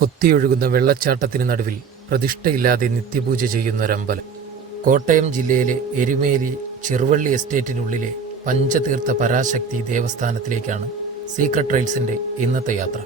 കുത്തിയൊഴുകുന്ന വെള്ളച്ചാട്ടത്തിന് നടുവിൽ പ്രതിഷ്ഠയില്ലാതെ നിത്യപൂജ ചെയ്യുന്നൊരമ്പലം. കോട്ടയം ജില്ലയിലെ എരുമേലി ചെറുവള്ളി എസ്റ്റേറ്റിനുള്ളിലെ പഞ്ചതീർത്ഥ പരാശക്തി ദേവസ്ഥാനത്തിലേക്കാണ് സീക്രട്ട് ട്രെയിൽസിൻ്റെ ഇന്നത്തെ യാത്ര.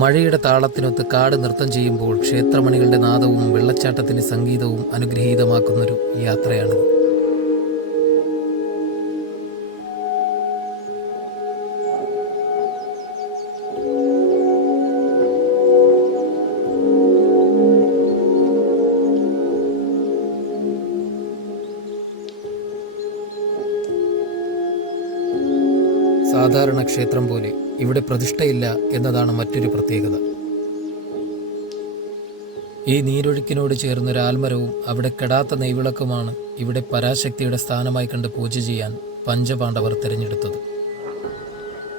മഴയുടെ താളത്തിനൊത്ത് കാട് നൃത്തം ചെയ്യുമ്പോൾ ക്ഷേത്രമണികളുടെ നാദവും വെള്ളച്ചാട്ടത്തിന് സംഗീതവും അനുഗ്രഹീതമാക്കുന്നൊരു യാത്രയാണിത്. സാധാരണ ക്ഷേത്രം പോലെ ഇവിടെ പ്രതിഷ്ഠയില്ല എന്നതാണ് മറ്റൊരു പ്രത്യേകത. ഈ നീരൊഴുക്കിനോട് ചേർന്നൊരു ആൽമരവും അവിടെ കെടാത്ത നെയ്വിളക്കുമാണ് ഇവിടെ പരാശക്തിയുടെ സ്ഥാനമായി കണ്ട് പൂജ ചെയ്യാൻ പഞ്ചപാണ്ഡവർ തിരഞ്ഞെടുത്തത്.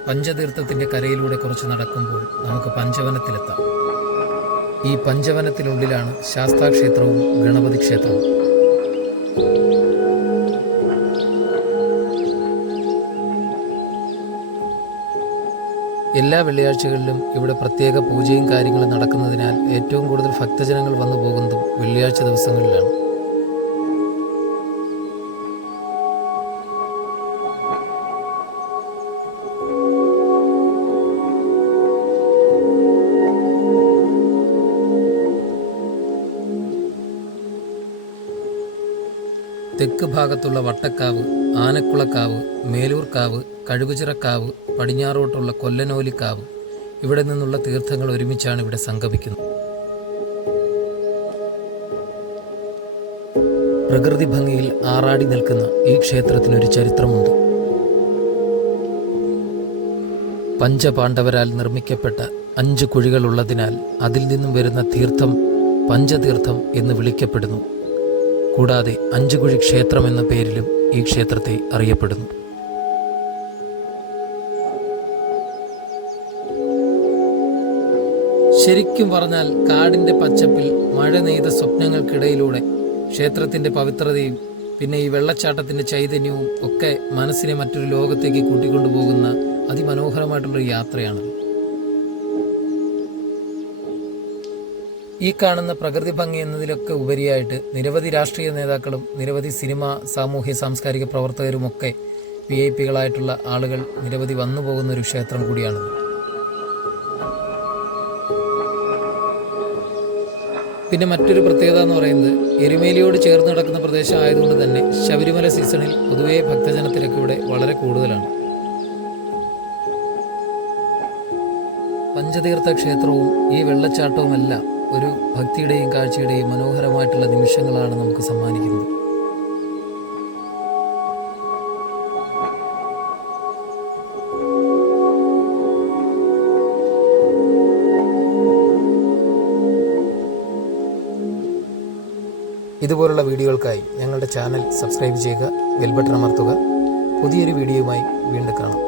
പഞ്ചതീർത്ഥത്തിൻ്റെ കരയിലൂടെ കുറച്ച് നടക്കുമ്പോൾ നമുക്ക് പഞ്ചവനത്തിലെത്താം. ഈ പഞ്ചവനത്തിനുള്ളിലാണ് ശാസ്താക്ഷേത്രവും ഗണപതി ക്ഷേത്രവും. എല്ലാ വെള്ളിയാഴ്ചകളിലും ഇവിടെ പ്രത്യേക പൂജയും കാര്യങ്ങളും നടക്കുന്നതിനാൽ ഏറ്റവും കൂടുതൽ ഭക്തജനങ്ങൾ വന്നു പോകുന്നതും വെള്ളിയാഴ്ച ദിവസങ്ങളിലാണ്. തെക്ക് ഭാഗത്തുള്ള വട്ടക്കാവ്, ആനക്കുളക്കാവ്, മേലൂർക്കാവ്, കഴുകുചിറക്കാവ്, പടിഞ്ഞാറോട്ടുള്ള കൊല്ലനോലിക്കാവ്, ഇവിടെ നിന്നുള്ള തീർത്ഥങ്ങൾ ഒരുമിച്ചാണ് ഇവിടെ സംഗമിക്കുന്നത്. പ്രകൃതി ഭംഗിയിൽ ആറാടി നിൽക്കുന്ന ഈ ക്ഷേത്രത്തിനൊരു ചരിത്രമുണ്ട്. പഞ്ചപാണ്ഡവരാൽ നിർമ്മിക്കപ്പെട്ട 5 കുഴികളുള്ളതിനാൽ അതിൽ നിന്നും വരുന്ന തീർത്ഥം പഞ്ചതീർത്ഥം എന്ന് വിളിക്കപ്പെടുന്നു. കൂടാതെ 5 കുഴി ക്ഷേത്രം എന്ന പേരിലും ഈ ക്ഷേത്രത്തെ അറിയപ്പെടുന്നു. ശരിക്കും പറഞ്ഞാൽ കാടിൻ്റെ പച്ചപ്പിൽ മഴ നെയ്ത സ്വപ്നങ്ങൾക്കിടയിലൂടെ ക്ഷേത്രത്തിൻ്റെ പവിത്രതയും പിന്നെ ഈ വെള്ളച്ചാട്ടത്തിൻ്റെ ചൈതന്യവും ഒക്കെ മനസ്സിനെ മറ്റൊരു ലോകത്തേക്ക് കൂട്ടിക്കൊണ്ടുപോകുന്ന അതിമനോഹരമായിട്ടുള്ളൊരു യാത്രയാണത്. ഈ കാണുന്ന പ്രകൃതി ഭംഗി എന്നതിലൊക്കെ ഉപരിയായിട്ട് നിരവധി രാഷ്ട്രീയ നേതാക്കളും നിരവധി സിനിമ, സാമൂഹ്യ സാംസ്കാരിക പ്രവർത്തകരുമൊക്കെ VIP-കളായിട്ടുള്ള ആളുകൾ നിരവധി വന്നു പോകുന്ന ഒരു ക്ഷേത്രം കൂടിയാണിത്. പിന്നെ മറ്റൊരു പ്രത്യേകത എന്ന് പറയുന്നത് എരുമേലിയോട് ചേർന്ന് കിടക്കുന്ന പ്രദേശം ആയതുകൊണ്ട് തന്നെ ശബരിമല സീസണിൽ പൊതുവേ ഭക്തജനത്തിരക്ക് ഇവിടെ വളരെ കൂടുതലാണ്. പഞ്ചതീർത്ഥ ക്ഷേത്രവും ഈ വെള്ളച്ചാട്ടവുമെല്ലാം ഒരു ഭക്തിയുടെയും കാഴ്ചയുടെയും മനോഹരമായിട്ടുള്ള നിമിഷങ്ങളാണ് നമുക്ക് സമ്മാനിക്കുന്നത്. ഇതുപോലുള്ള വീഡിയോകൾക്കായി ഞങ്ങളുടെ ചാനൽ സബ്സ്ക്രൈബ് ചെയ്യുക, ബെൽ ബട്ടൺ അമർത്തുക. പുതിയൊരു വീഡിയോയുമായി വീണ്ടും കാണാം.